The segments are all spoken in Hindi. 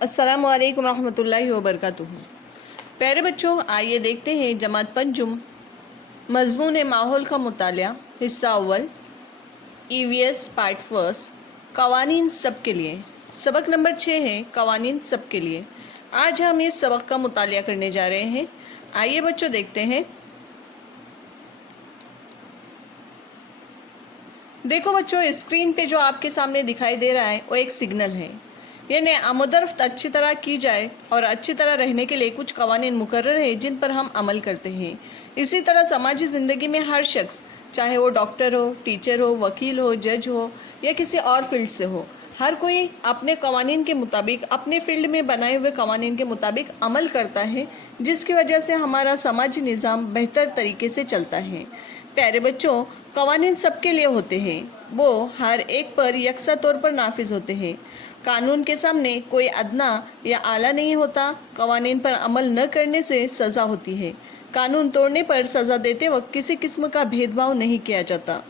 अस्सलामु अलैकुम रहमतुल्लाहि व बरकातुहू। प्यारे बच्चों, आइए देखते हैं जमात पंजुम मज़मून माहौल का मुतालिया हिस्सा अव्वल ईवीएस पार्ट फर्स्ट कवानीन सब के लिए। सबक नंबर 6 है कवानीन सब के लिए। आज हम इस सबक का मुतालिया करने जा रहे हैं। आइए बच्चों देखते हैं। देखो बच्चों, स्क्रीन पे जो आपके सामने दिखाई दे रहा है वो एक सिग्नल है। यानी आमदरफ्त अच्छी तरह की जाए और अच्छी तरह रहने के लिए कुछ कवानीन मुकर्रर है जिन पर हम अमल करते हैं। इसी तरह समाजी ज़िंदगी में हर शख्स, चाहे वो डॉक्टर हो, टीचर हो, वकील हो, जज हो या किसी और फील्ड से हो, हर कोई अपने कवानीन के मुताबिक, अपने फील्ड में बनाए हुए कवानीन के मुताबिक अमल करता है, जिसकी वजह से हमारा समाजी निज़ाम बेहतर तरीके से चलता है। प्यारे बच्चों, कवानीन सबके लिए होते हैं, वो हर एक पर यकसा तौर पर नाफिज होते हैं। कानून के सामने कोई अदना या आला नहीं होता। कवानीन पर अमल न करने से सज़ा होती है। कानून तोड़ने पर सज़ा देते वक्त किसी किस्म का भेदभाव नहीं किया जाता।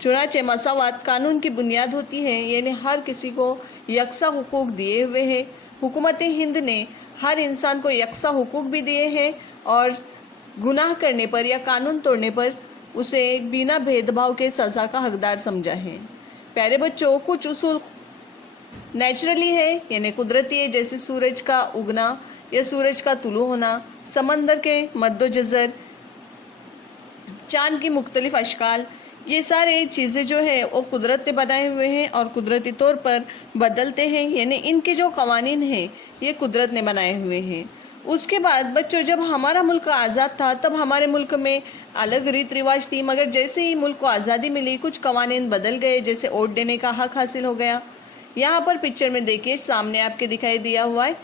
चुनाचे मसावत कानून की बुनियाद होती है, यानी हर किसी को यकसा हुकूक दिए हुए हैं। हुकूमत हिंद ने हर इंसान को यकसा हुकूक भी दिए हैं और गुनाह करने पर या कानून तोड़ने पर उसे बिना भेदभाव के सज़ा का हकदार समझा है। प्यारे बच्चों, कुछ उसूल नेचुरली है, यानी कुदरती है, जैसे सूरज का उगना या सूरज का तुलू होना, समंदर के मद्दोजज़र, चाँद की मुख्तलिफ अशकाल, ये सारे चीज़ें जो है वो कुदरत ने बनाए हुए हैं और कुदरती तौर पर बदलते हैं। यानी इनके जो कवानीन हैं ये कुदरत ने बनाए हुए हैं। उसके बाद बच्चों, जब हमारा मुल्क आज़ाद था तब हमारे मुल्क में अलग रीत रिवाज थी, मगर जैसे ही मुल्क को आज़ादी मिली कुछ कवानीन बदल गए। जैसे वोट देने का हक हासिल हो गया। यहाँ पर पिक्चर में देखिए, सामने आपके दिखाई दिया हुआ है।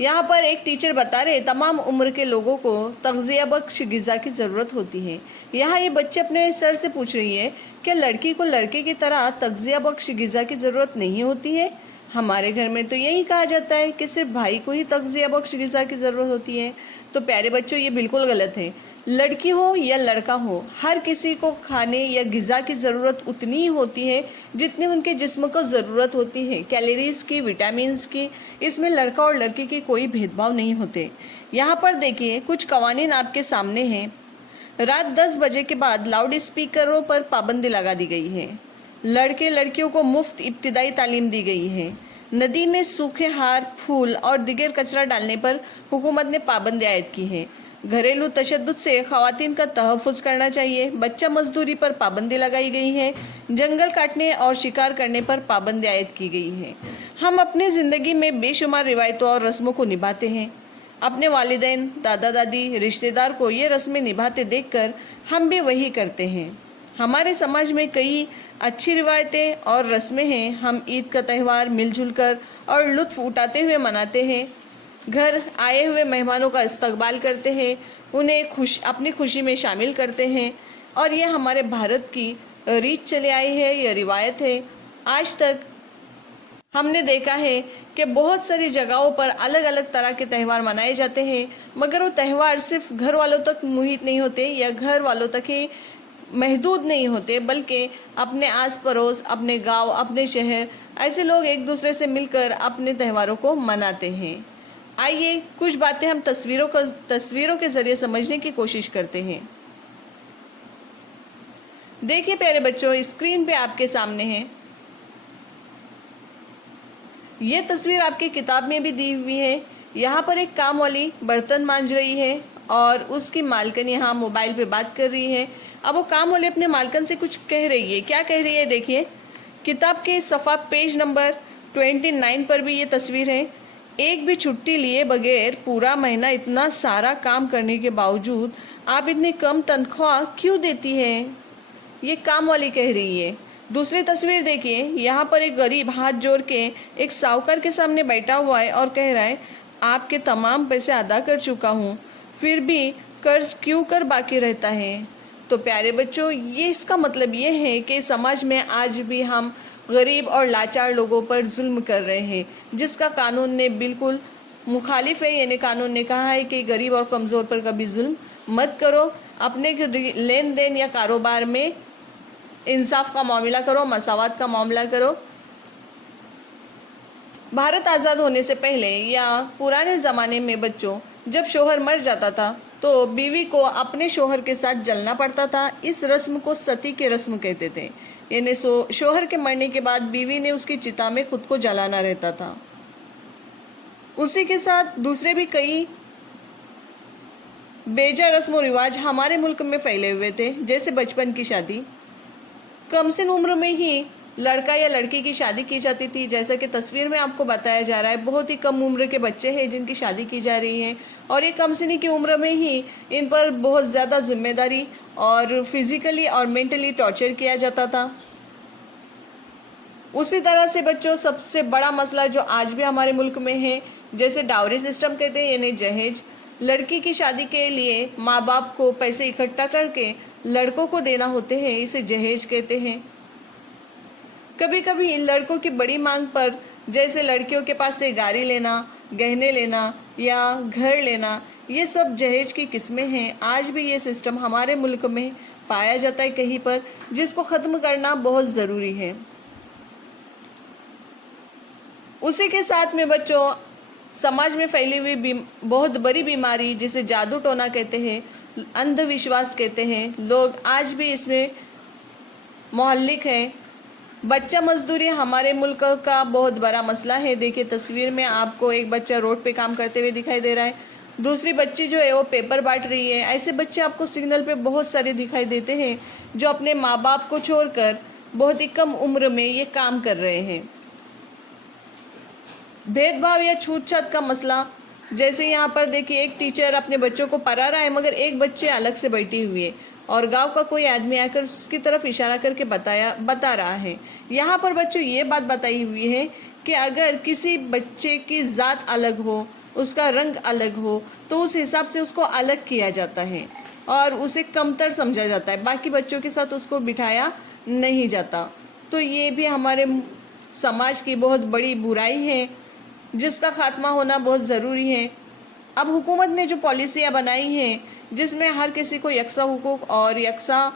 यहाँ पर एक टीचर बता रहे तमाम उम्र के लोगों को तग़ज़िया बख्श ग़िज़ा की ज़रूरत होती है। यहाँ ये बच्चे अपने सर से पूछ रही है कि लड़की को लड़के की तरह तग़ज़िया बख्श ग़िज़ा की ज़रूरत नहीं होती है। हमारे घर में तो यही कहा जाता है कि सिर्फ भाई को ही तग़ज़िया बख्श ग़िज़ा की ज़रूरत होती है। तो प्यारे बच्चों, ये बिल्कुल गलत है। लड़की हो या लड़का हो, हर किसी को खाने या ग़िज़ा की ज़रूरत उतनी ही होती है जितनी उनके जिस्म को ज़रूरत होती है, कैलोरीज़ की, विटामिन्स की। इसमें लड़का और लड़की के कोई भेदभाव नहीं होते। यहाँ पर देखिए कुछ कवानीन आपके सामने हैं। रात 10 बजे के बाद लाउड स्पीकरों पर पाबंदी लगा दी गई है। लड़के लड़कियों को मुफ्त इब्तिदाई तालीम दी गई है। नदी में सूखे हार, फूल और दिगर कचरा डालने पर हुकूमत ने पाबंदी आयद की है। घरेलू तशद्दुद से ख़वातीन का तहफ़्फ़ुज़ करना चाहिए। बच्चा मजदूरी पर पाबंदी लगाई गई है। जंगल काटने और शिकार करने पर पाबंदी आयद की गई है। हम अपनी ज़िंदगी में बेशुमार रिवायतों और रस्मों को निभाते हैं। अपने वालिदैन, दादा दादी, रिश्तेदार को ये रस्में निभाते देखकर हम भी वही करते हैं। हमारे समाज में कई अच्छी रिवायतें और रस्में हैं। हम ईद का त्यौहार मिलजुल कर और लुत्फ़ उठाते हुए मनाते हैं। घर आए हुए मेहमानों का इस्तकबाल करते हैं, उन्हें अपनी खुशी में शामिल करते हैं और ये हमारे भारत की रीत चले आई है, यह रिवायत है। आज तक हमने देखा है कि बहुत सारी जगहों पर अलग अलग तरह के त्यौहार मनाए जाते हैं, मगर वो त्यौहार सिर्फ घर वालों तक मुहित नहीं होते या घर वालों तक ही महदूद नहीं होते, बल्कि अपने आस पड़ोस, अपने गांव, अपने शहर, ऐसे लोग एक दूसरे से मिलकर अपने त्योहारों को मनाते हैं। आइए कुछ बातें हम तस्वीरों के ज़रिए समझने की कोशिश करते हैं। देखिए प्यारे बच्चों, स्क्रीन पे आपके सामने है। ये तस्वीर आपकी किताब में भी दी हुई है। यहाँ पर एक काम वाली बर्तन मांज रही है और उसकी मालकिन यहाँ मोबाइल पे बात कर रही है। अब वो काम वाली अपने मालकिन से कुछ कह रही है। क्या कह रही है देखिए। किताब के सफ़ा पेज नंबर 29 पर भी ये तस्वीर है। एक भी छुट्टी लिए बगैर पूरा महीना इतना सारा काम करने के बावजूद आप इतनी कम तनख्वाह क्यों देती हैं? ये काम वाली कह रही है। दूसरी तस्वीर देखिए, यहाँ पर एक गरीब हाथ जोड़ के एक साहूकार के सामने बैठा हुआ है और कह रहा है, आपके तमाम पैसे अदा कर चुका हूँ, फिर भी कर्ज क्यों कर बाकी रहता है। तो प्यारे बच्चों, ये इसका मतलब ये है कि समाज में आज भी हम गरीब और लाचार लोगों पर जुल्म कर रहे हैं, जिसका कानून ने बिल्कुल मुखालिफ है। यानी कानून ने कहा है कि गरीब और कमज़ोर पर कभी जुल्म मत करो। अपने लेन देन या कारोबार में इंसाफ का मामला करो, मसावत का मामला करो। भारत आज़ाद होने से पहले या पुराने ज़माने में बच्चों, जब शौहर मर जाता था तो बीवी को अपने शौहर के साथ जलना पड़ता था। इस रस्म को सती की रस्म कहते थे। यानी शौहर के मरने के बाद बीवी ने उसकी चिता में खुद को जलाना रहता था। उसी के साथ दूसरे भी कई बेजा रस्म और रिवाज हमारे मुल्क में फैले हुए थे, जैसे बचपन की शादी। कमसिन उम्र में ही लड़का या लड़की की शादी की जाती थी। जैसा कि तस्वीर में आपको बताया जा रहा है, बहुत ही कम उम्र के बच्चे हैं जिनकी शादी की जा रही है, और ये कमसिनी की उम्र में ही इन पर बहुत ज़्यादा जिम्मेदारी और फिजिकली और मेंटली टॉर्चर किया जाता था। उसी तरह से बच्चों, सबसे बड़ा मसला जो आज भी हमारे मुल्क में है, जैसे डाउरी सिस्टम कहते हैं, यानी जहेज। लड़की की शादी के लिए माँ बाप को पैसे इकट्ठा करके लड़कों को देना होते हैं, इसे जहेज कहते हैं। कभी कभी इन लड़कों की बड़ी मांग पर, जैसे लड़कियों के पास से गाड़ी लेना, गहने लेना या घर लेना, ये सब जहेज की किस्में हैं। आज भी ये सिस्टम हमारे मुल्क में पाया जाता है कहीं पर, जिसको ख़त्म करना बहुत ज़रूरी है। उसी के साथ में बच्चों, समाज में फैली हुई बहुत बड़ी बीमारी, जिसे जादू टोना कहते हैं, अंधविश्वास कहते हैं, लोग आज भी इसमें मोहल्लिक हैं। बच्चा मजदूरी हमारे मुल्क का बहुत बड़ा मसला है। देखिए तस्वीर में आपको एक बच्चा रोड पे काम करते हुए दिखाई दे रहा है, दूसरी बच्ची जो है वो पेपर बांट रही है। ऐसे बच्चे आपको सिग्नल पे बहुत सारे दिखाई देते हैं, जो अपने माँ बाप को छोड़कर बहुत ही कम उम्र में ये काम कर रहे हैं। भेदभाव या छूटछाट का मसला, जैसे यहाँ पर देखिए एक टीचर अपने बच्चों को पढ़ा रहा है, मगर एक बच्चे अलग से बैठी हुई है और गांव का कोई आदमी आकर उसकी तरफ इशारा करके बता रहा है। यहाँ पर बच्चों ये बात बताई हुई है कि अगर किसी बच्चे की ज़ात अलग हो, उसका रंग अलग हो, तो उस हिसाब से उसको अलग किया जाता है और उसे कमतर समझा जाता है, बाकी बच्चों के साथ उसको बिठाया नहीं जाता। तो ये भी हमारे समाज की बहुत बड़ी बुराई है, जिसका खात्मा होना बहुत ज़रूरी है। अब हुकूमत ने जो पॉलिसियाँ बनाई हैं, जिसमें हर किसी को यकसा हुकूक और यकसा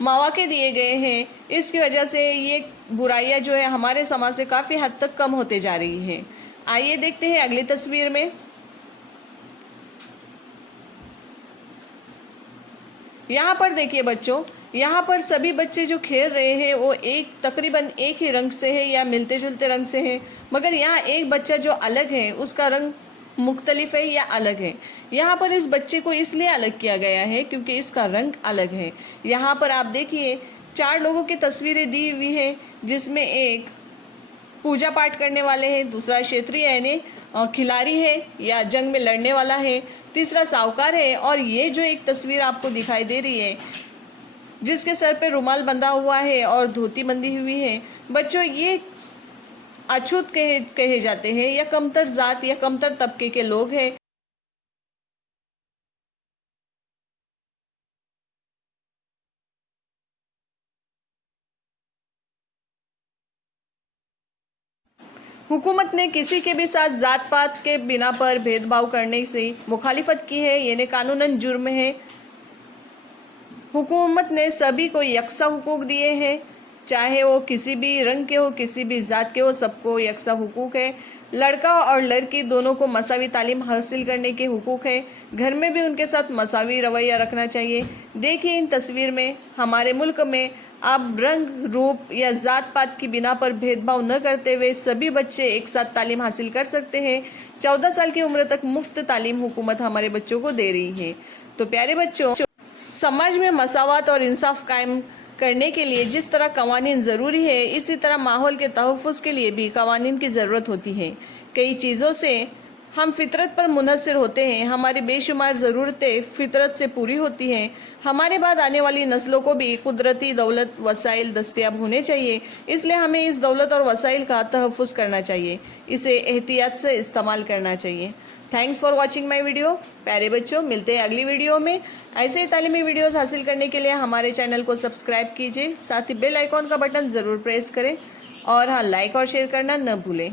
मौके दिए गए हैं, इसकी वजह से ये बुराइयां जो है हमारे समाज से काफ़ी हद तक कम होते जा रही हैं। आइए देखते हैं अगली तस्वीर में। यहाँ पर देखिए बच्चों, यहाँ पर सभी बच्चे जो खेल रहे हैं वो तकरीबन एक ही रंग से है या मिलते जुलते रंग से हैं, मगर यहाँ एक बच्चा जो अलग है उसका रंग मुख्तलिफ है या अलग है। यहाँ पर इस बच्चे को इसलिए अलग किया गया है क्योंकि इसका रंग अलग है। यहाँ पर आप देखिए 4 लोगों की तस्वीरें दी हुई हैं, जिसमें एक पूजा पाठ करने वाले हैं, दूसरा क्षेत्रीय यानी खिलाड़ी है या जंग में लड़ने वाला है, तीसरा साहूकार है, और ये जो एक तस्वीर आपको दिखाई दे रही है जिसके सर पे रुमाल बंधा हुआ है और धोती बंधी हुई है, बच्चों ये अछूत कहे जाते हैं या कमतर जात या कमतर तबके के लोग हैं। हुकूमत ने किसी के भी साथ जात पात के बिना पर भेदभाव करने से मुखालिफत की है, यानी कानूनन जुर्म है। हुकूमत ने सभी को यकसा हुकूक दिए हैं, चाहे वो किसी भी रंग के हो, किसी भी ज़ात के हो, सबको यकसा हुकूक है। लड़का और लड़की दोनों को मसावी तालीम हासिल करने के हुकूक है। घर में भी उनके साथ मसावी रवैया रखना चाहिए। देखिए इन तस्वीर में हमारे मुल्क में अब रंग रूप या ज़ात पात की बिना पर भेदभाव न करते हुए सभी बच्चे एक साथ तालीम हासिल कर सकते हैं। 14 साल की उम्र तक मुफ्त तालीम हुकूमत हमारे बच्चों को दे रही है। तो प्यारे बच्चों, समाज में मसावत और इंसाफ कायम करने के लिए जिस तरह कवानीन ज़रूरी है, इसी तरह माहौल के तहफ़्फ़ुज़ के लिए भी कवानीन की ज़रूरत होती है। कई चीज़ों से हम फितरत पर मुनहसर होते हैं, हमारी बेशुमार ज़रूरतें फितरत से पूरी होती हैं। हमारे बाद आने वाली नस्लों को भी कुदरती दौलत वसाइल दस्तयाब होने चाहिए, इसलिए हमें इस दौलत और वसाइल का तहफ़्फ़ुज़ करना चाहिए, इसे एहतियात से इस्तेमाल करना चाहिए। Thanks for watching my video. प्यारे बच्चों, मिलते हैं अगली वीडियो में। ऐसे ही तालीमी वीडियोस हासिल करने के लिए हमारे चैनल को सब्सक्राइब कीजिए, साथ ही बेल आइकॉन का बटन ज़रूर प्रेस करें और हाँ, लाइक और शेयर करना न भूलें।